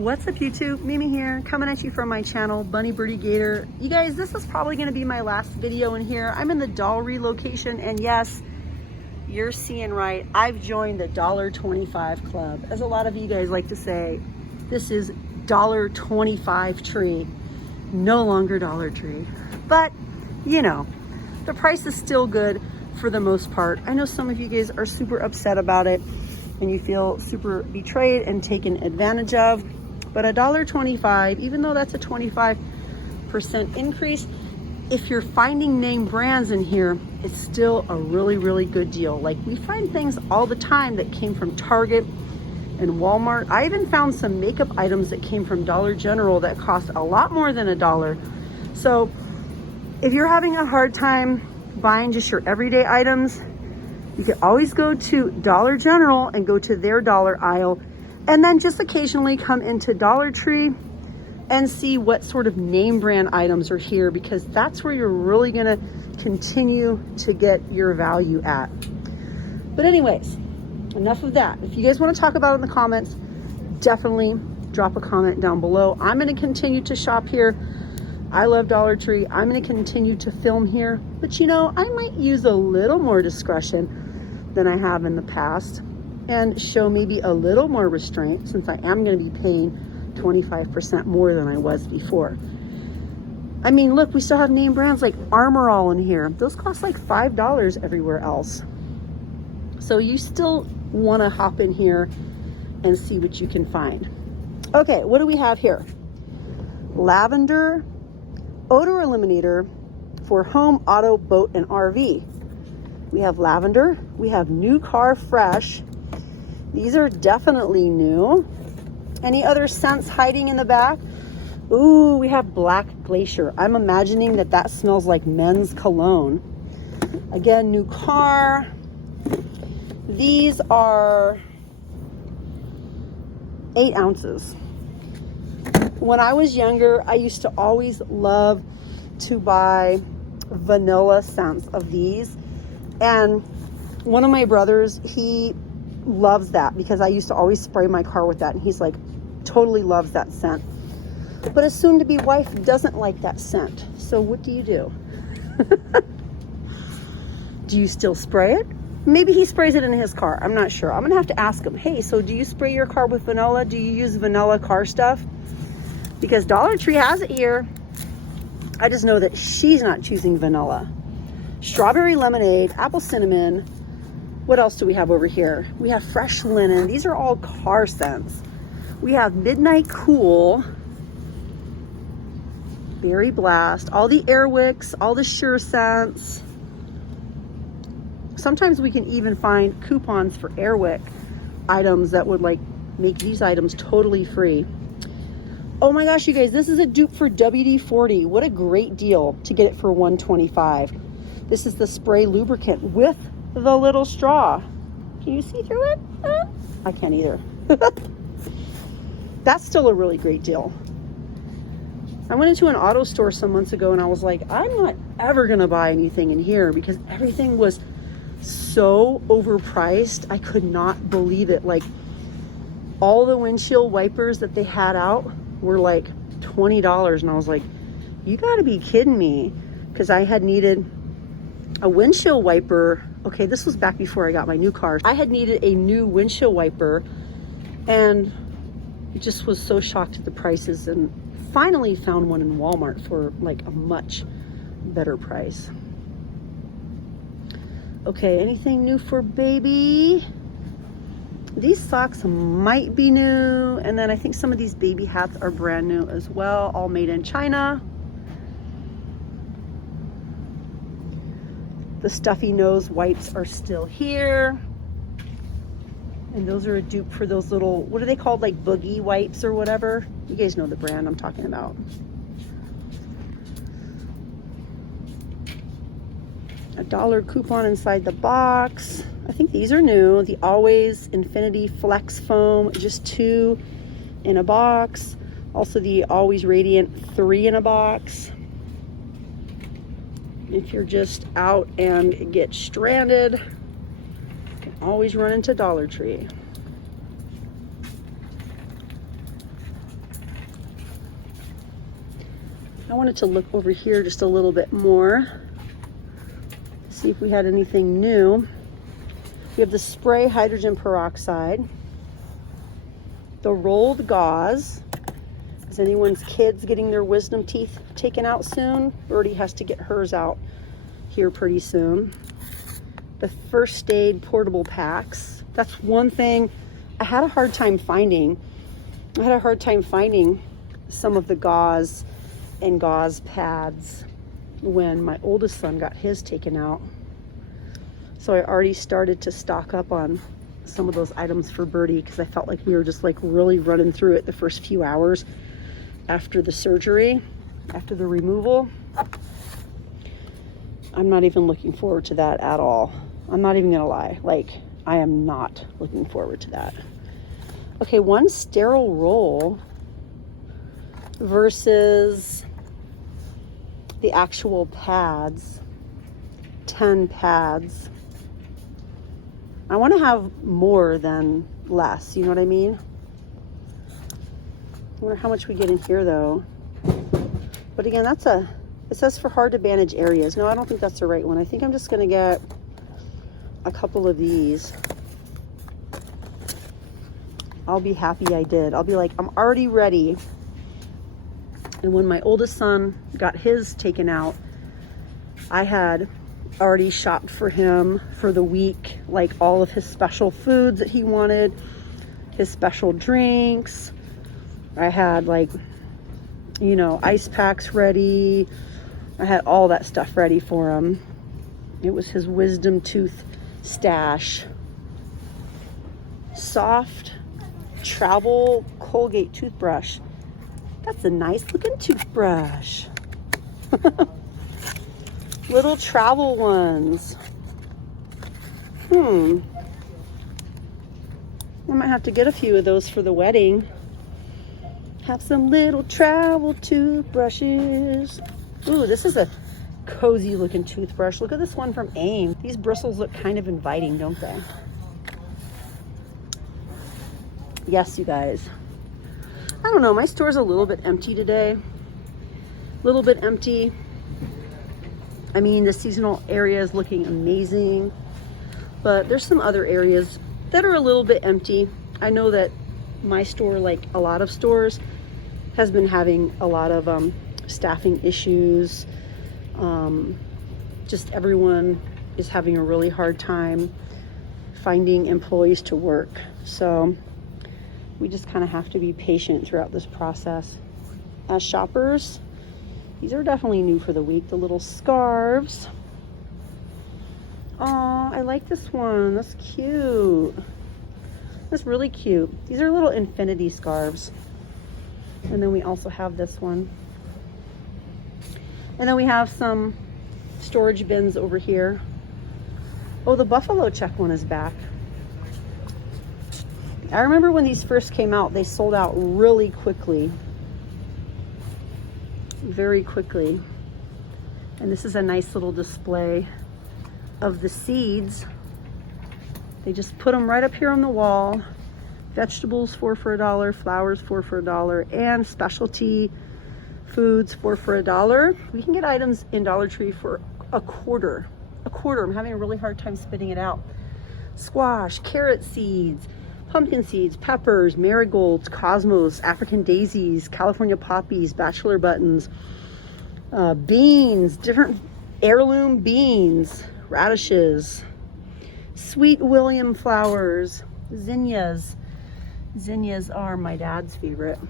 What's up YouTube? Mimi here, coming at you from my channel, Bunny Birdy Gator. You guys, this is probably gonna be my last video in here. I'm in the Dollar location, and yes, you're seeing right. I've joined the $1.25 club. As a lot of you guys like to say, this is $1.25 tree, no longer Dollar Tree. But, you know, the price is still good for the most part. I know some of you guys are super upset about it, and you feel super betrayed and taken advantage of. But $1.25, even though that's a 25% increase, if you're finding name brands in here, it's still a really, really good deal. Like, we find things all the time that came from Target and Walmart. I even found some makeup items that came from Dollar General that cost a lot more than $1. So if you're having a hard time buying just your everyday items, you can always go to Dollar General and go to their dollar aisle, and then just occasionally come into Dollar Tree and see what sort of name brand items are here, because that's where you're really gonna continue to get your value at. But anyways, enough of that. If you guys wanna talk about it in the comments, definitely drop a comment down below. I'm gonna continue to shop here. I love Dollar Tree. I'm gonna continue to film here, but you know, I might use a little more discretion than I have in the past and show maybe a little more restraint, since I am going to be paying 25% more than I was before. I mean, look, we still have name brands like Armor All in here. Those cost like $5 everywhere else. So you still want to hop in here and see what you can find. Okay, what do we have here? Lavender odor eliminator for home, auto, boat, and RV. We have lavender. We have new car fresh. These are definitely new. Any other scents hiding in the back? Ooh, we have black glacier. I'm imagining that that smells like men's cologne. Again, new car. These are 8 ounces. When I was younger, I used to always love to buy vanilla scents of these. And one of my brothers, he loves that, because I used to always spray my car with that, and he's like, totally loves that scent. But his soon-to-be wife doesn't like that scent. So what do you do? Do you still spray it? Maybe he sprays it in his car. I'm not sure. I'm gonna have to ask him, hey, so do you spray your car with vanilla? Do you use vanilla car stuff? Because Dollar Tree has it here. I just know that she's not choosing vanilla. Strawberry lemonade, apple cinnamon. What else do we have over here? We have fresh linen. These are all car scents. We have midnight cool, berry blast, all the air wicks, all the sure scents. Sometimes we can even find coupons for air wick items that would like make these items totally free. Oh my gosh, you guys, this is a dupe for WD-40. What a great deal to get it for $1.25. This is the spray lubricant with the little straw. Can you see through it? I can't either. That's still a really great deal. I went into an auto store some months ago and I was like, I'm not ever gonna buy anything in here, because everything was so overpriced. I could not believe it. Like, all the windshield wipers that they had out were like $20, and I was like, you gotta be kidding me, because I had needed a windshield wiper. Okay, this was back before I got my new car. I had needed a new windshield wiper, and just was so shocked at the prices, and finally found one in Walmart for like a much better price. Okay, anything new for baby? These socks might be new, and then I think some of these baby hats are brand new as well, all made in China. The stuffy nose wipes are still here. And those are a dupe for those little, what are they called? Like boogie wipes or whatever. You guys know the brand I'm talking about. $1 coupon inside the box. I think these are new. The Always Infinity Flex Foam, just 2 in a box. Also the Always Radiant 3 in a box. If you're just out and get stranded, you can always run into Dollar Tree. I wanted to look over here just a little bit more, see if we had anything new. We have the spray hydrogen peroxide, the rolled gauze. Is anyone's kids getting their wisdom teeth taken out soon? Birdy has to get hers out here pretty soon. The first aid portable packs. That's one thing I had a hard time finding. I had a hard time finding some of the gauze and gauze pads when my oldest son got his taken out. So I already started to stock up on some of those items for Birdy because I felt like we were just like really running through it the first few hours after the surgery, after the removal. I'm not even looking forward to that at all. I'm not even gonna lie. Like, I am not looking forward to that. Okay, one sterile roll versus the actual pads, 10 pads. I want to have more than less, you know what I mean? I wonder how much we get in here though. But again, it says for hard to bandage areas. No, I don't think that's the right one. I think I'm just gonna get a couple of these. I'll be happy I did. I'll be like, I'm already ready. And when my oldest son got his taken out, I had already shopped for him for the week, like all of his special foods that he wanted, his special drinks. I had like, you know, ice packs ready. I had all that stuff ready for him. It was his wisdom tooth stash. Soft travel Colgate toothbrush. That's a nice looking toothbrush. Little travel ones. I might have to get a few of those for the wedding. Have some little travel toothbrushes. Ooh, this is a cozy looking toothbrush. Look at this one from AIM. These bristles look kind of inviting, don't they? Yes, you guys. I don't know, my store's a little bit empty today. A little bit empty. I mean, the seasonal area is looking amazing, but there's some other areas that are a little bit empty. I know that my store, like a lot of stores, has been having a lot of staffing issues. Just everyone is having a really hard time finding employees to work. So we just kind of have to be patient throughout this process. As shoppers, these are definitely new for the week, the little scarves. Oh, I like this one. That's cute. That's really cute. These are little infinity scarves. And then we also have this one. And then we have some storage bins over here. Oh, the buffalo check one is back. I remember when these first came out, they sold out really quickly. Very quickly. And this is a nice little display of the seeds. They just put them right up here on the wall. Vegetables 4 for $1, flowers 4 for $1, and specialty foods 4 for $1. We can get items in Dollar Tree for a quarter. A quarter. I'm having a really hard time spitting it out. Squash, carrot seeds, pumpkin seeds, peppers, marigolds, cosmos, African daisies, California poppies, bachelor buttons, beans, different heirloom beans, radishes, sweet William flowers, zinnias. Zinnias are my dad's favorite.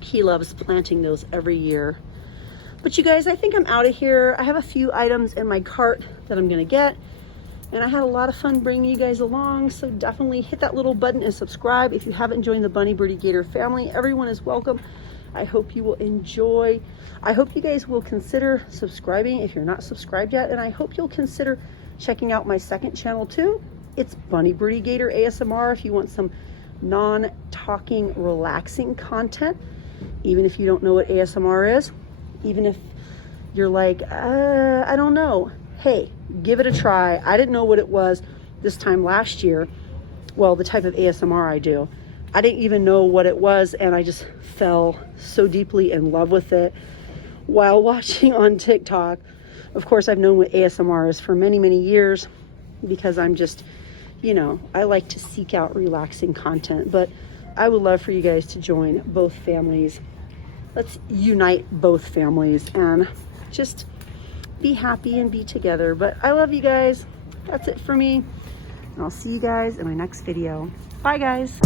He loves planting those every year. But you guys, I think I'm out of here. I have a few items in my cart that I'm gonna get. And I had a lot of fun bringing you guys along, so definitely hit that little button and subscribe if you haven't joined the Bunny Birdy Gator family. Everyone is welcome. I hope you will enjoy. I hope you guys will consider subscribing if you're not subscribed yet, and I hope you'll consider checking out my second channel too. It's Bunny Birdy Gator ASMR if you want some non-talking, relaxing content, even if you don't know what ASMR is, even if you're like, I don't know. Hey, give it a try. I didn't know what it was this time last year. Well, the type of ASMR I do. I didn't even know what it was, and I just fell so deeply in love with it while watching on TikTok. Of course, I've known what ASMR is for many, many years because I'm just, you know, I like to seek out relaxing content, but I would love for you guys to join both families. Let's unite both families and just be happy and be together. But I love you guys. That's it for me. And I'll see you guys in my next video. Bye, guys.